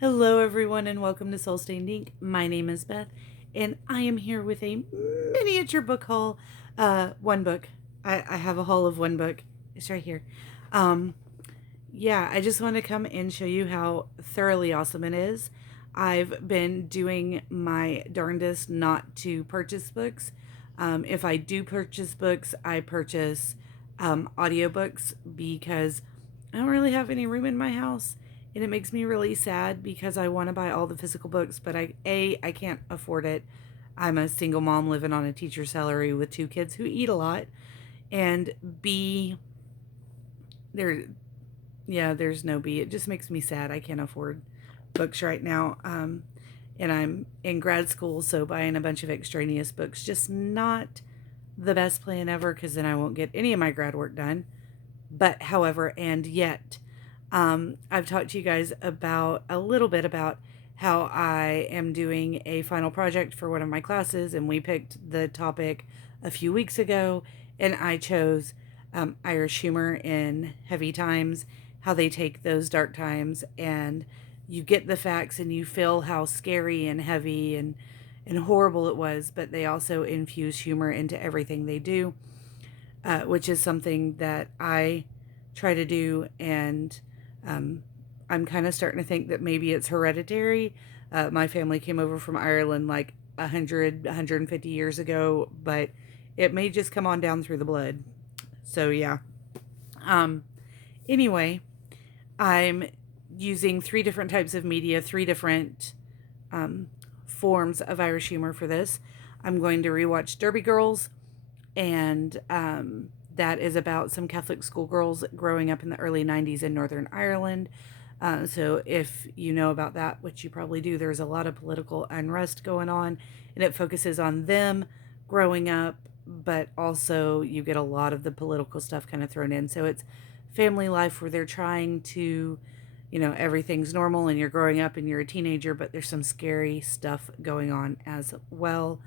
Hello, everyone, and welcome to Soul Stained Ink. My name is Beth, and I am here with a miniature book haul. One book. I have a haul of one book. It's right here. Um, yeah, I just want to come and show you how thoroughly awesome it is. I've been doing my darndest not to purchase books. If I do purchase books, I purchase audiobooks because I don't really have any room in my house. And it makes me really sad because I want to buy all the physical books, but I can't afford it. I'm a single mom living on a teacher's salary with two kids who eat a lot. And B, there there's no B. It just makes me sad. I can't afford books right now. And I'm in grad school, so buying a bunch of extraneous books just not the best plan ever because then I won't get any of my grad work done. But however, and yet, I've talked to you guys about a little bit about how I am doing a final project for one of my classes, and we picked the topic a few weeks ago, and I chose Irish humor in heavy times, how they take those dark times, and you get the facts and you feel how scary and heavy and horrible it was, but they also infuse humor into everything they do, which is something that I try to do. And I'm kind of starting to think that maybe it's hereditary. My family came over from Ireland like 150 years ago, but it may just come on down through the blood. So, yeah. Um, anyway, I'm using three different types of media, three different um, forms of Irish humor for this. I'm going to rewatch Derby Girls, and that is about some Catholic schoolgirls growing up in the early 90s in Northern Ireland. So if you know about that, which you probably do, there's a lot of political unrest going on, and it focuses on them growing up, but also you get a lot of the political stuff kind of thrown in. So it's family life where they're trying to, everything's normal and you're growing up and you're a teenager, but there's some scary stuff going on as well.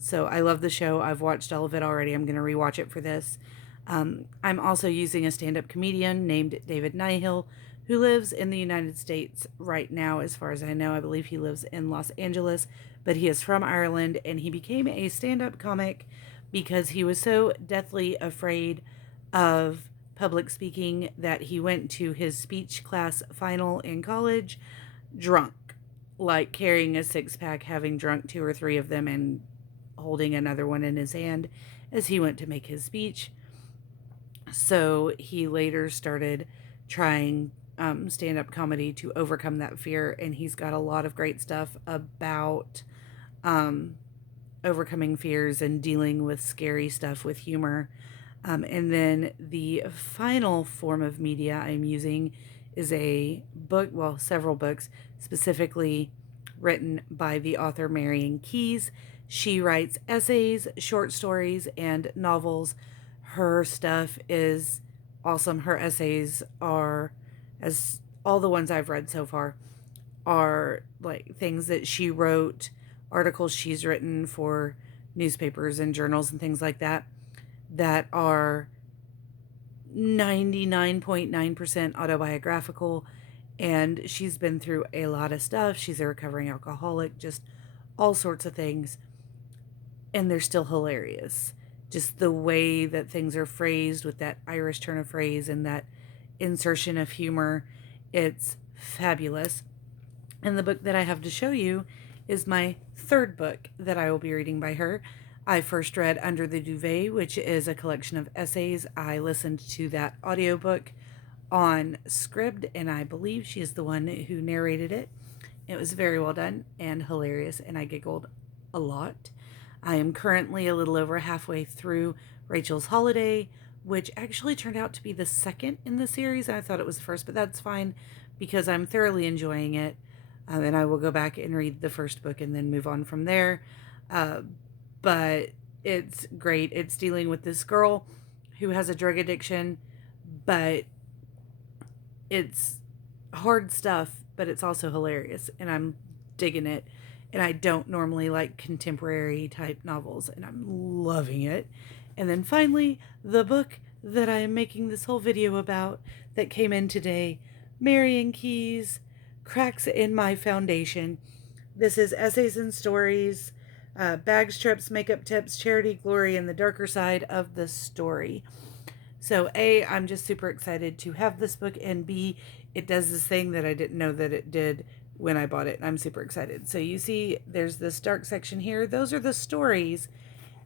So I love the show. I've watched all of it already. I'm going to rewatch it for this. I'm also using a stand-up comedian named David Nihill, who lives in the United States right now, as far as I know. I believe he lives in Los Angeles, but he is from Ireland, and he became a stand-up comic because he was so deathly afraid of public speaking that he went to his speech class final in college drunk, like carrying a six-pack, having drunk two or three of them, and holding another one in his hand as he went to make his speech. So he later started trying stand-up comedy to overcome that fear, and he's got a lot of great stuff about um, overcoming fears and dealing with scary stuff with humor. And then the final form of media I'm using is a book, well, several books, specifically written by the author Marian Keyes. She writes essays, short stories, and novels. Her stuff is awesome. Her essays are, as all the ones I've read so far, are like things that she wrote, articles she's written for newspapers and journals and things like that, that are 99.9% autobiographical. And she's been through a lot of stuff. She's a recovering alcoholic, just all sorts of things. And they're still hilarious. Just the way that things are phrased with that Irish turn of phrase and that insertion of humor. It's fabulous. And the book that I have to show you is my third book that I will be reading by her. I first read Under the Duvet, which is a collection of essays. I listened to that audiobook on Scribd, and I believe she is the one who narrated it. It was very well done and hilarious, and I giggled a lot. I am currently a little over halfway through Rachel's Holiday, which actually turned out to be the second in the series. I thought it was the first, but that's fine because I'm thoroughly enjoying it. And I will go back and read the first book and then move on from there. But it's great. It's dealing with this girl who has a drug addiction, but it's hard stuff, but it's also hilarious, and I'm digging it. And I don't normally like contemporary type novels, and I'm loving it. And then finally, the book that I am making this whole video about that came in today, Marian Keyes, cracks in my foundation. This is Essays and Stories, Bags, Trips, Makeup Tips, Charity, Glory, and the Darker Side of the Story. So A, I'm just super excited to have this book, and B, it does this thing that I didn't know that it did when I bought it, and I'm super excited. So you see there's this dark section here. Those are the stories,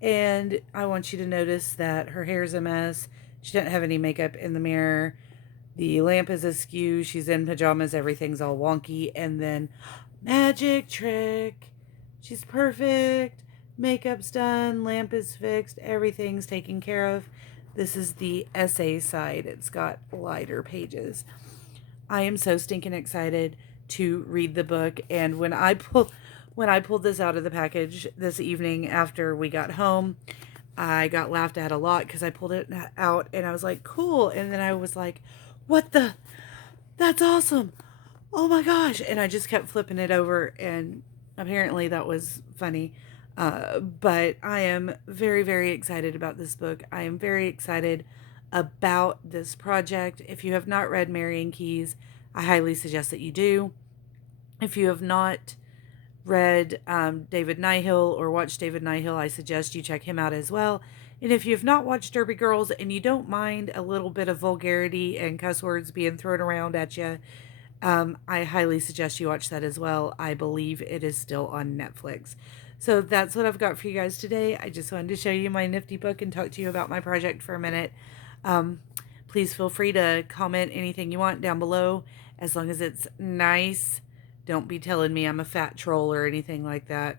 and I want you to notice that her hair's a mess. She doesn't have any makeup in the mirror. The lamp is askew. She's in pajamas. Everything's all wonky. And then magic trick. She's perfect. Makeup's done. Lamp is fixed. Everything's taken care of. This is the essay side. It's got lighter pages. I am so stinking excited to read the book. And when I pulled this out of the package this evening after we got home, I got laughed at a lot because I pulled it out and I was like, cool. And then I was like, what the? That's awesome. Oh my gosh. And I just kept flipping it over, and apparently that was funny. But I am very, very excited about this book. I am very excited about this project. If you have not read Marian Keyes, I highly suggest that you do. If you have not read David Nihill or watched David Nihill, I suggest you check him out as well. And if you have not watched Derby Girls and you don't mind a little bit of vulgarity and cuss words being thrown around at you, I highly suggest you watch that as well. I believe it is still on Netflix. So that's what I've got for you guys today. I just wanted to show you my nifty book and talk to you about my project for a minute. Please feel free to comment anything you want down below, as long as it's nice. Don't be telling me I'm a fat troll or anything like that.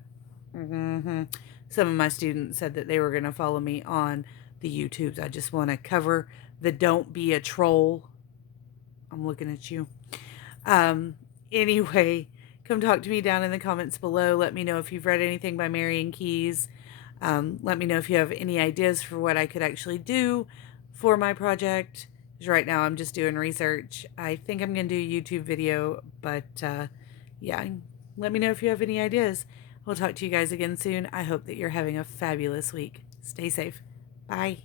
Some of my students said that they were going to follow me on the YouTubes. I just want to cover the don't be a troll. I'm looking at you. Anyway, come talk to me down in the comments below. Let me know if you've read anything by Marian Keyes. Let me know if you have any ideas for what I could actually do for my project. Because right now I'm just doing research. I think I'm going to do a YouTube video, but yeah, let me know if you have any ideas. We'll talk to you guys again soon. I hope that you're having a fabulous week. Stay safe. Bye.